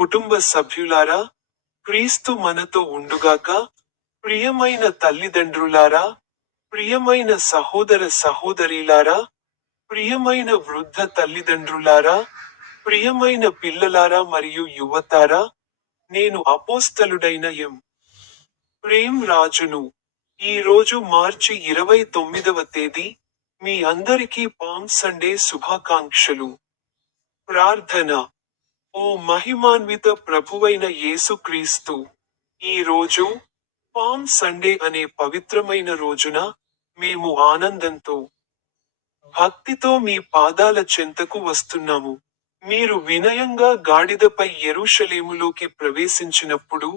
కుటుంబ సభ్యులారా, క్రీస్తు మనతో ఉండుగాక. ప్రియమైన తల్లిదండ్రులారా, ప్రియమైన సహోదర సహోదరీలారా, ప్రియమైన వృద్ధ తల్లిదండ్రులారా, ప్రియమైన పిల్లలారా మరియు యువతారా, నేను అపోస్తలుడైన ఎం. ప్రేమ్ రాజును. ఈ రోజు మార్చి 29వ తేదీ. మీ అందరికీ పామ్ సండే శుభాకాంక్షలు. ప్రార్థన. ఓ మహిమాన్విత ప్రభువైన యేసుక్రీస్తు, ఈ రోజు పామ్ సండే అనే పవిత్రమైన రోజున మేము ఆనందంతో, భక్తితో మీ పాదాల చెంతకు వస్తున్నాము. మీరు వినయంగా గాడిదపై యెరూషలేములోకి ప్రవేశించినప్పుడు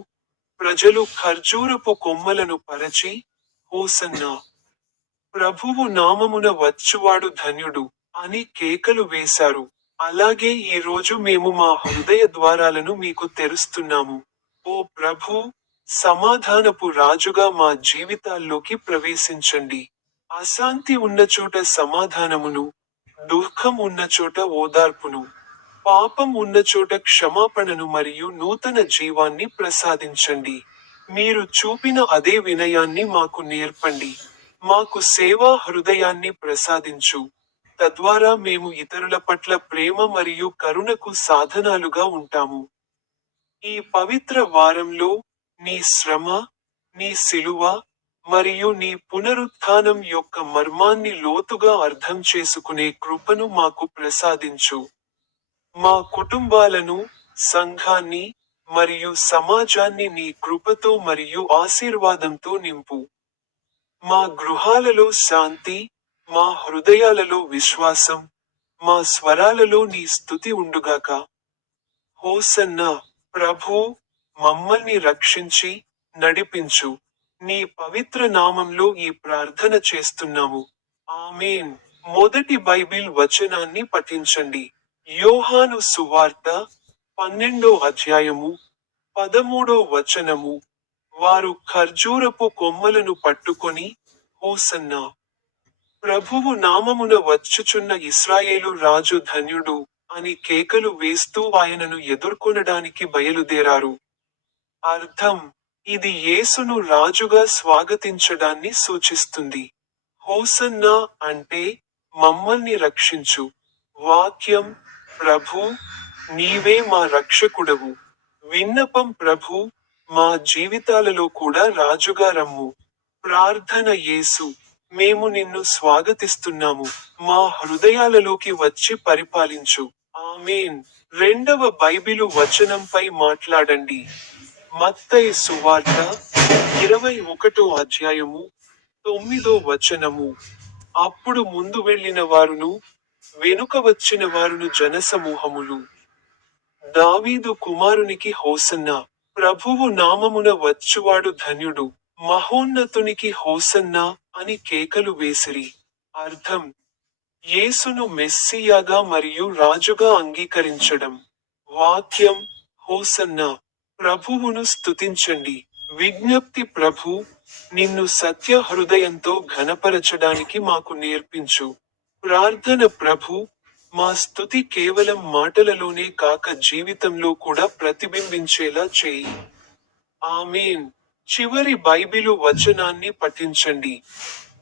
ప్రజలు ఖర్జూరపు కొమ్మలను పరచి, హోసన్నా, ప్రభువు నామమున వచ్చువాడు ధన్యుడు అని కేకలు వేశారు. అలాగే ఈ రోజు మేము మా హృదయ ద్వారాలను మీకు తెరుస్తున్నాము. ఓ ప్రభూ, సమాధానపు రాజుగా మా జీవితాల్లోకి ప్రవేశించండి. అశాంతి ఉన్నచోట సమాధానమును, దుఃఖం ఉన్నచోట ఓదార్పును, పాపం ఉన్నచోట క్షమాపణను మరియు నూతన జీవాన్ని ప్రసాదించండి. మీరు చూపిన అదే వినయాన్ని మాకు నేర్పండి. మాకు సేవా హృదయాన్ని ప్రసాదించు. తద్వారా మేము ఇతరుల పట్ల ప్రేమ మరియు కరుణకు సాధనాలుగా ఉంటాము. ఈ పవిత్ర వారంలో నీ శ్రమ, నీ శిలువ మరియు నీ పునరుత్థానం యొక్క మర్మాన్ని లోతుగా అర్థం చేసుకునే కృపను మాకు ప్రసాదించు. మా కుటుంబాలను, సంఘాన్ని మరియు సమాజాన్ని నీ కృపతో మరియు ఆశీర్వాదంతో నింపు. మా గృహాలలో శాంతి, మా హృదయాలలో విశ్వాసం, మా స్వరాలలో నీ స్తుతి ఉండుగాక. హోసన్నా, ప్రభూ, మమ్మల్ని రక్షించి, నడిపించు. నీ పవిత్ర నామంలో ఈ ప్రార్థన చేస్తున్నాము. ఆమేన్. మొదటి బైబిల్ వచనాన్ని పఠించండి. యోహాను సువార్త 12వ అధ్యాయము 13వ వచనము. వారు ఖర్జూరపు కొమ్మలను పట్టుకొని, హోసన్నా, ప్రభువు నామమున వచ్చుచున్న ఇశ్రాయేలు రాజు ధన్యుడు అని కేకలు వేస్తూ ఆయనను ఎదుర్కొనడానికి బయలుదేరారు. అర్థం: ఇది యేసును రాజుగా స్వాగతించడాన్ని సూచిస్తుంది. హోసన్నా అంటే మమ్మల్ని రక్షించు. వాక్యం: ప్రభూ, నీవే మా రక్షకుడవు. విన్నపం: ప్రభూ, మా జీవితాలలో కూడా రాజుగా రమ్ము. ప్రార్థన: యేసు, మేము నిన్ను స్వాగతిస్తున్నాము. మా హృదయాలలోకి వచ్చి పరిపాలించు. ఆమేన్. రెండవ బైబిలు వచనంపై మాట్లాడండి. మత్తయి సువార్త 21వ అధ్యాయము 9వ వచనము. అప్పుడు ముందు వెళ్ళిన వారును, వెనుక వచ్చిన వారును జనసమూహములు, దావీదు కుమారునికి హోసన్నా, ప్రభువు నామమున వచ్చువాడు ధన్యుడు, మహోన్నతునికి హోసన్నా అని కేకలు వేసిరి. అర్థం: యేసును మెస్సియాగా మరియు రాజుగా అంగీకరించడం. వాక్యం: హోసన్నా, ప్రభువును స్తుతించండి. విజ్ఞప్తి: ప్రభూ, నిన్ను సత్య హృదయంతో ఘనపరచడానికి మాకు నేర్పించు. ప్రార్థన: ప్రభూ, మా స్తుతి కేవలం మాటలలోనే కాక జీవితంలో కూడా ప్రతిబింబించేలా చేయి. ఆమేన్. చివరి బైబిలు వచనాన్ని పఠించండి.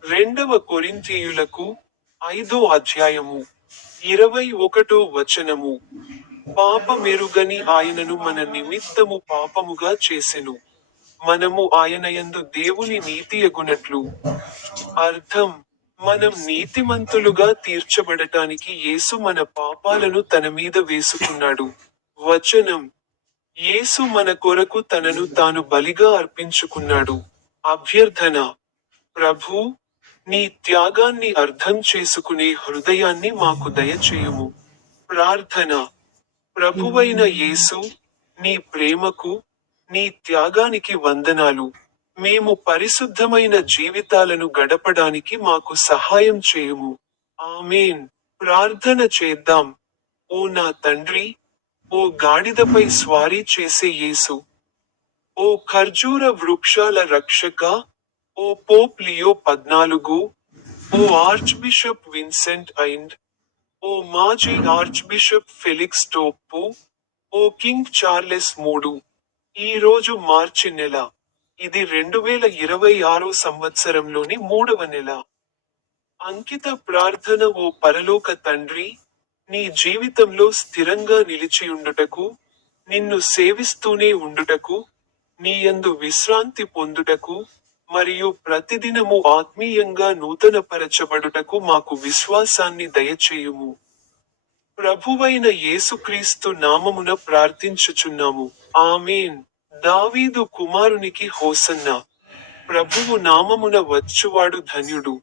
2వ కొరింథీయులకు 5వ అధ్యాయము 21వ వచనము. పాపమెరుగని ఆయనను మన నిమిత్తము పాపముగా చేసెను, మనము ఆయనయందు దేవుని నీతియగునట్లు. అర్థం: మనం నీతిమంతులుగా తీర్చబడటానికి యేసు మన పాపాలను తన మీద వేసుకున్నాడు. వచనం: యేసు మన కొరకు తనను తాను బలిగా అర్పించుకున్నాడు. అభ్యర్థన: ప్రభూ, నీ త్యాగాన్ని అర్థం చేసుకునే హృదయాన్ని మాకు దయచేయుము. ప్రార్థన: ప్రభువైన యేసు, నీ ప్రేమకు, నీ త్యాగానికి వందనాలు. మేము పరిశుద్ధమైన జీవితాలను గడపడానికి మాకు సహాయం చేయుము. ఆమేన్. ప్రార్థన చేద్దాం. ఓ నా తండ్రి, ఓ గాడిదపై స్వారీ చేసే యేసు, ఓ ఖర్జూర వృక్షాల రక్షక, ఓ పోప్ లియో 14, ఓ ఆర్చ్బిషప్ విన్సెంట్ ఐండ్, ఓ మాజీ ఆర్చ్బిషప్ ఫెలిక్స్ టోప్పు, ఓ కింగ్ చార్లెస్ మూడు. ఈ రోజు మార్చి నెల. ఇది 2026 సంవత్సరంలోని 3వ నెల. అంకిత ప్రార్థన. ఓ పరలోక తండ్రి, నీ జీవితంలో స్థిరంగా నిలిచియుండుటకు, నిన్ను సేవిస్తూనే ఉండుటకు, నీయందు విశ్రాంతి పొందుటకు, మరియు ప్రతిదినము ఆత్మీయంగా నూతనపరచబడుటకు మాకు విశ్వాసాన్ని దయచేయుము. ప్రభువైన యేసుక్రీస్తు నామమున ప్రార్థించుచున్నాము. ఆమేన్. దావీదు కుమారునికి హోసన్నా. ప్రభువు నామమున వచ్చువాడు ధన్యుడు.